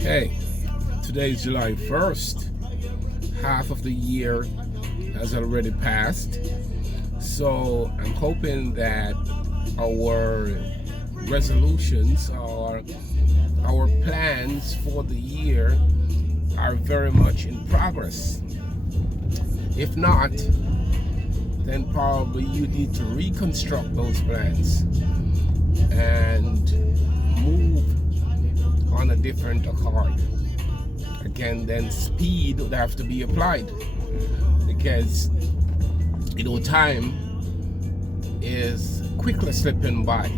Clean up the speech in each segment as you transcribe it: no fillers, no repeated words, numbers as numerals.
Hey, today is July 1st. Half of the year has already passed. So I'm hoping that our resolutions or our plans for the year are very much in progress. If not, then probably you need to reconstruct those plans and move on a different accord. Again, then speed would have to be applied because time is quickly slipping by.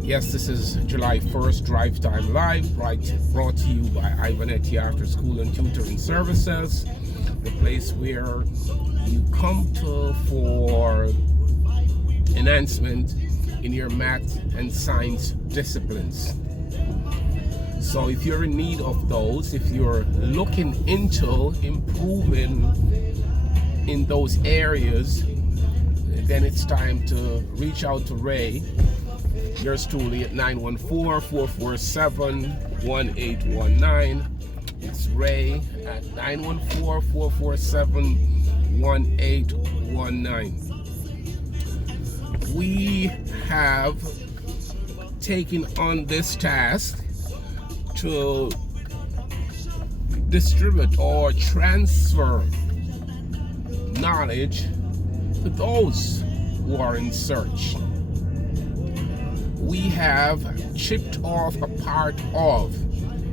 Yes, this is July 1st Drive Time Live, brought to you by Ivanetti After School and Tutoring Services, the place where you come to for enhancement in your math and science disciplines. So if you're in need of those, if you're looking into improving in those areas, then it's time to reach out to Ray, yours truly, at 914-447-1819. It's Ray at 914-447-1819. We have taken on this task to distribute or transfer knowledge to those who are in search. We have chipped off a part of,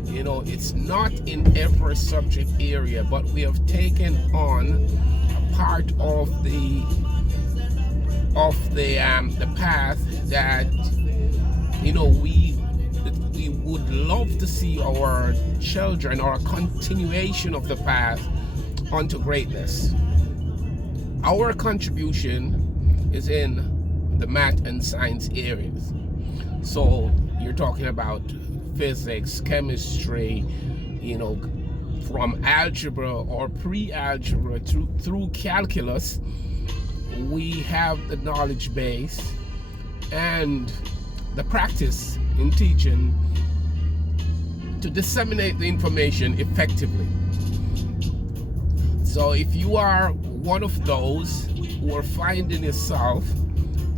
it's not in every subject area, but we have taken on a part of the path that we would love to see our children, or a continuation of the path onto greatness. Our contribution is in the math and science areas. So you're talking about physics, chemistry, from algebra or pre-algebra through calculus. We have the knowledge base and the practice in teaching to disseminate the information effectively. So if you are one of those who are finding yourself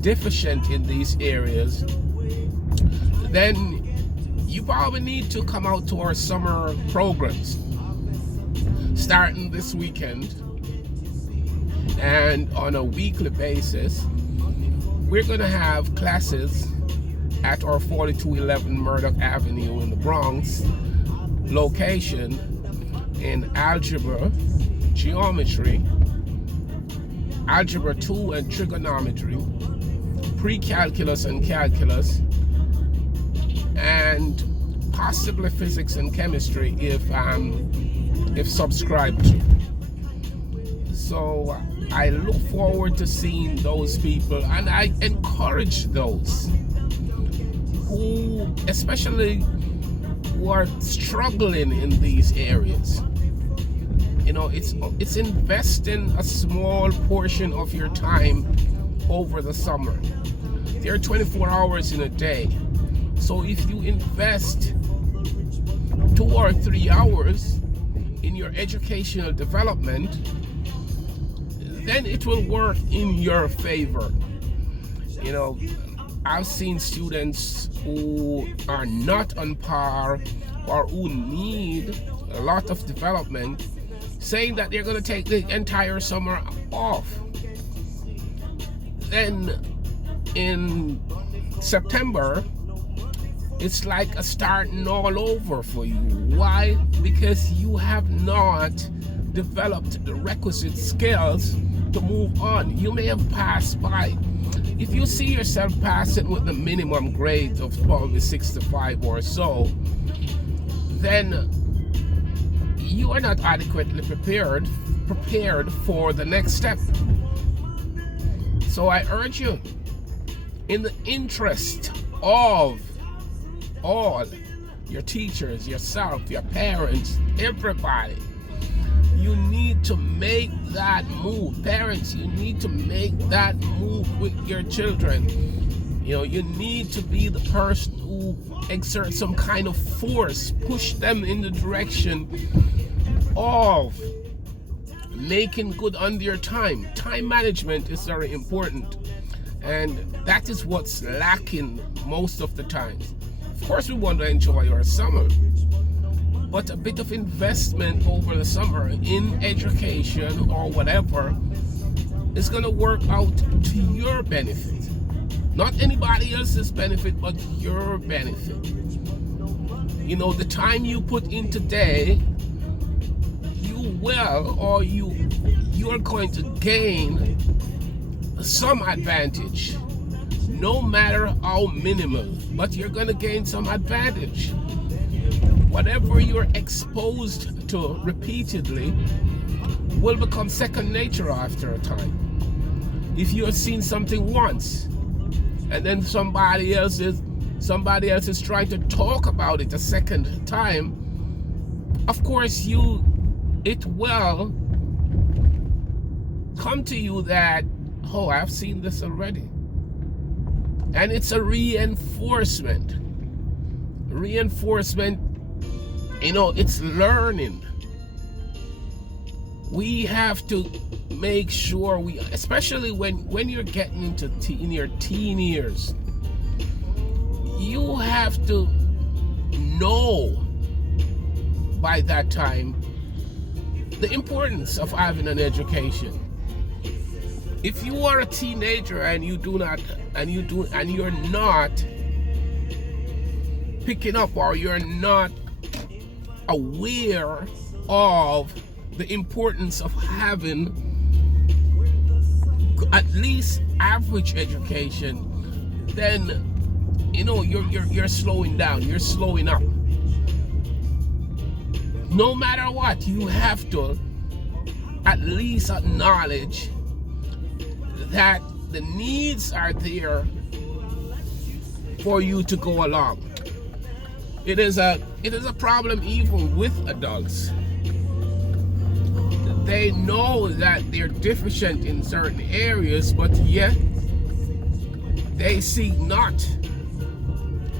deficient in these areas, then you probably need to come out to our summer programs starting this weekend. And on a weekly basis, we're going to have classes at our 4211 Murdoch Avenue in the Bronx location in algebra, geometry, algebra 2 and trigonometry, pre-calculus and calculus, and possibly physics and chemistry if subscribed to. So I look forward to seeing those people, and I encourage those who, especially who are struggling in these areas. It's investing a small portion of your time over the summer. There are 24 hours in a day. So if you invest 2 or 3 hours in your educational development, then it will work in your favor. I've seen students who are not on par or who need a lot of development saying that they're going to take the entire summer off. Then in September, it's like a starting all over for you. Why? Because you have not developed the requisite skills to move on. You may have passed by. If you see yourself passing with the minimum grade of probably 65 or so, then you are not adequately prepared for the next step. So I urge you, in the interest of all your teachers, yourself, your parents, everybody, you need to make that move. Parents, you need to make that move with your children. You need to be the person who exerts some kind of force, push them in the direction of making good on their time. Time management is very important, and that is what's lacking most of the time. Of course, we want to enjoy our summer, but a bit of investment over the summer in education or whatever is going to work out to your benefit. Not anybody else's benefit, but your benefit. The time you put in today, you're going to gain some advantage, no matter how minimal, but you're going to gain some advantage. Whatever you're exposed to repeatedly will become second nature after a time. If you have seen something once, and then somebody else is trying to talk about it a second time, of course it will come to you that, oh, I've seen this already. And it's a reinforcement. It's learning. We have to make sure especially when you're getting into in your teen years, you have to know by that time the importance of having an education. If you are a teenager and you're not picking up, or you're not aware of the importance of having at least average education, then you're slowing down, you're slowing up. No matter what, you have to at least acknowledge that the needs are there for you to go along. It is a problem even with adults. They know that they're deficient in certain areas, but yet they seek not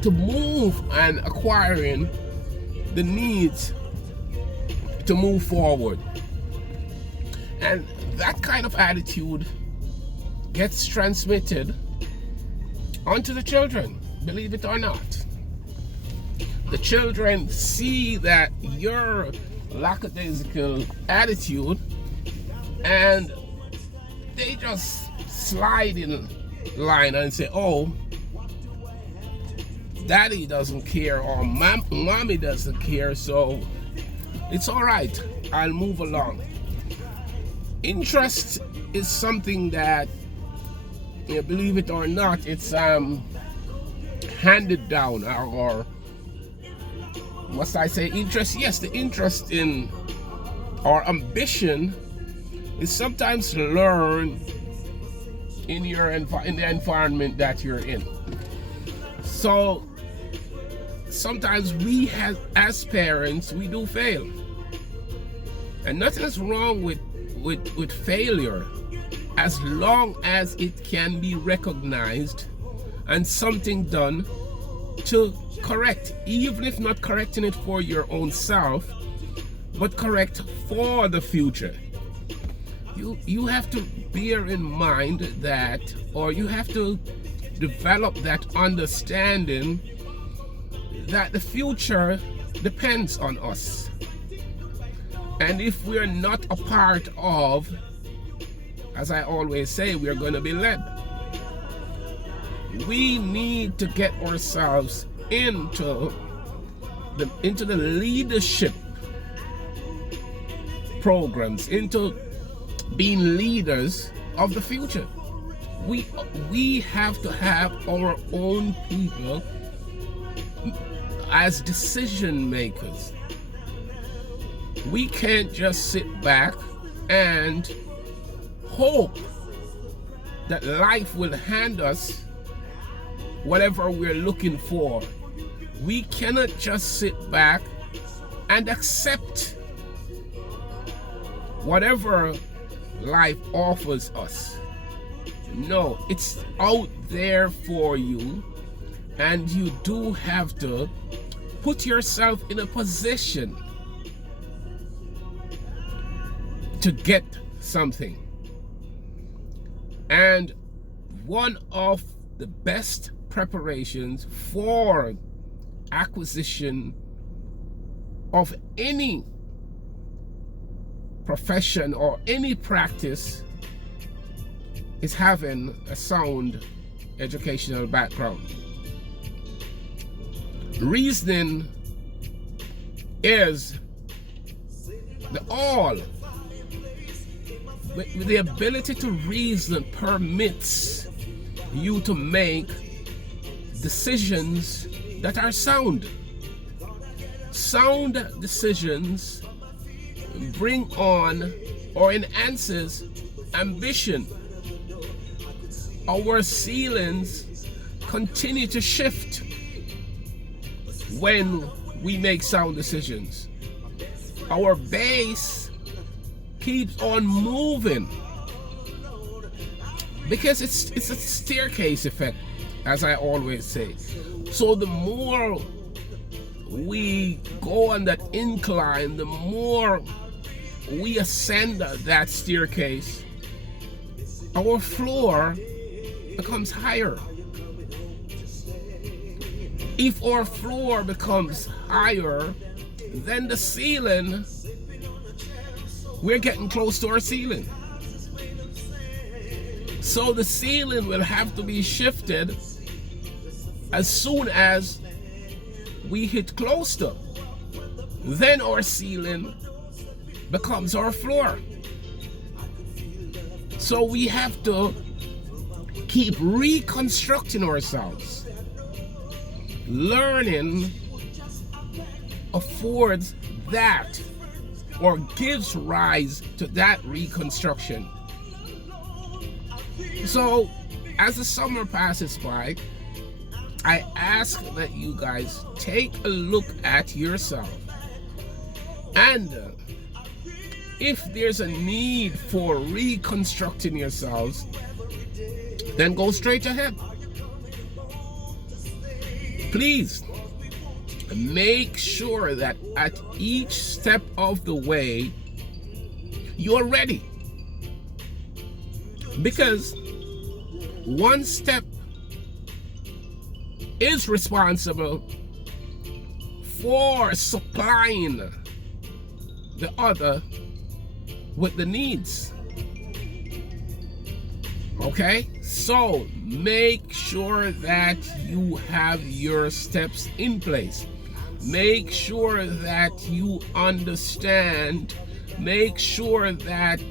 to move and acquiring the needs to move forward. And that kind of attitude gets transmitted onto the children, believe it or not. The children see that your lackadaisical attitude, and they just slide in line and say, oh, daddy doesn't care, or mommy doesn't care, so it's all right, I'll move along. Interest is something that, believe it or not, it's handed down, or must I say interest? Yes, the interest in or ambition is sometimes learned in the environment that you're in. So sometimes we as parents, we do fail, and nothing is wrong with failure, as long as it can be recognized and something done to correct, even if not correcting it for your own self, but correct for the future. You have to bear in mind that, or you have to develop that understanding that the future depends on us. And if we're not a part of, as I always say, we're going to be led. We need to get ourselves into the leadership programs, into being leaders of the future. We have to have our own people as decision makers. We can't just sit back and hope that life will hand us whatever we're looking for. We cannot just sit back and accept whatever life offers us. No, it's out there for you, and you do have to put yourself in a position to get something. And one of the best preparations for acquisition of any profession or any practice is having a sound educational background. Reasoning is the all. The ability to reason permits you to make decisions that are sound. Sound decisions bring on or enhances ambition. Our ceilings continue to shift when we make sound decisions. Our base keeps on moving because it's a staircase effect, as I always say. So the more we go on that incline, the more we ascend that staircase, our floor becomes higher. If our floor becomes higher than the ceiling, we're getting close to our ceiling. So the ceiling will have to be shifted as soon as we hit close to. Then our ceiling becomes our floor. So we have to keep reconstructing ourselves. Learning affords that, or gives rise to that reconstruction. So as the summer passes by, I ask that you guys take a look at yourself, and if there's a need for reconstructing yourselves, then go straight ahead. Please make sure that at each step of the way you're ready, because one step is responsible for supplying the other with the needs. Okay, so make sure that you have your steps in place. Make sure that you understand. Make sure that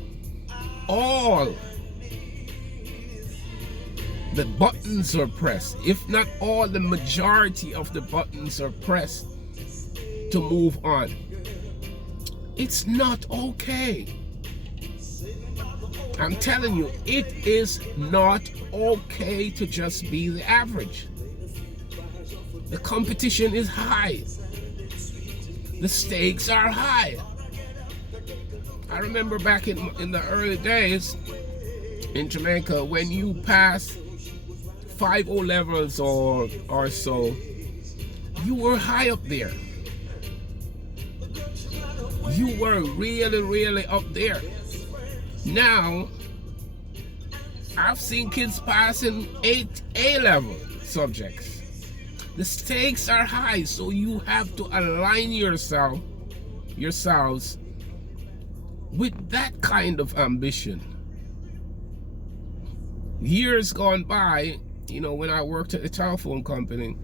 all the buttons are pressed. If not all, the majority of the buttons are pressed to move on. It's not okay. I'm telling you, it is not okay to just be the average. The competition is high. The stakes are high. I remember back in the early days in Jamaica, when you pass 5 O levels or so, you were high up there. You were really, really up there. Now, I've seen kids passing 8 A-level subjects. The stakes are high, so you have to align yourselves with that kind of ambition. Years gone by, when I worked at the telephone company,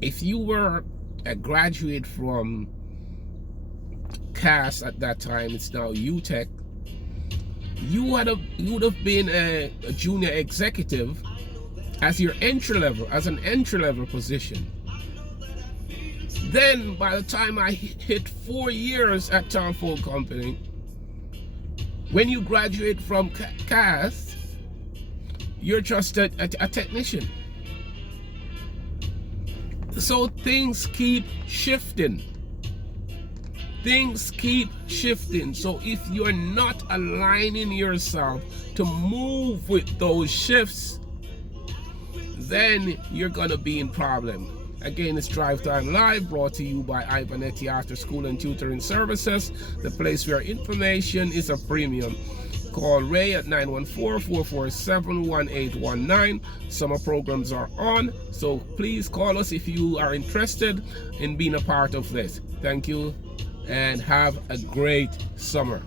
if you were a graduate from CAS at that time, it's now UTEC, you would have been a junior executive as your entry level, as an entry level position. Then by the time I hit 4 years at telephone company, when you graduate from CAS, you're just a technician. So things keep shifting. things keep shifting. So if you're not aligning yourself to move with those shifts, then you're gonna be in problem. Again, it's Drive Time Live, brought to you by Ivanetti After School and Tutoring Services, the place where information is a premium. Call Ray at 914-447-1819. Summer programs are on, so please call us if you are interested in being a part of this. Thank you and have a great summer.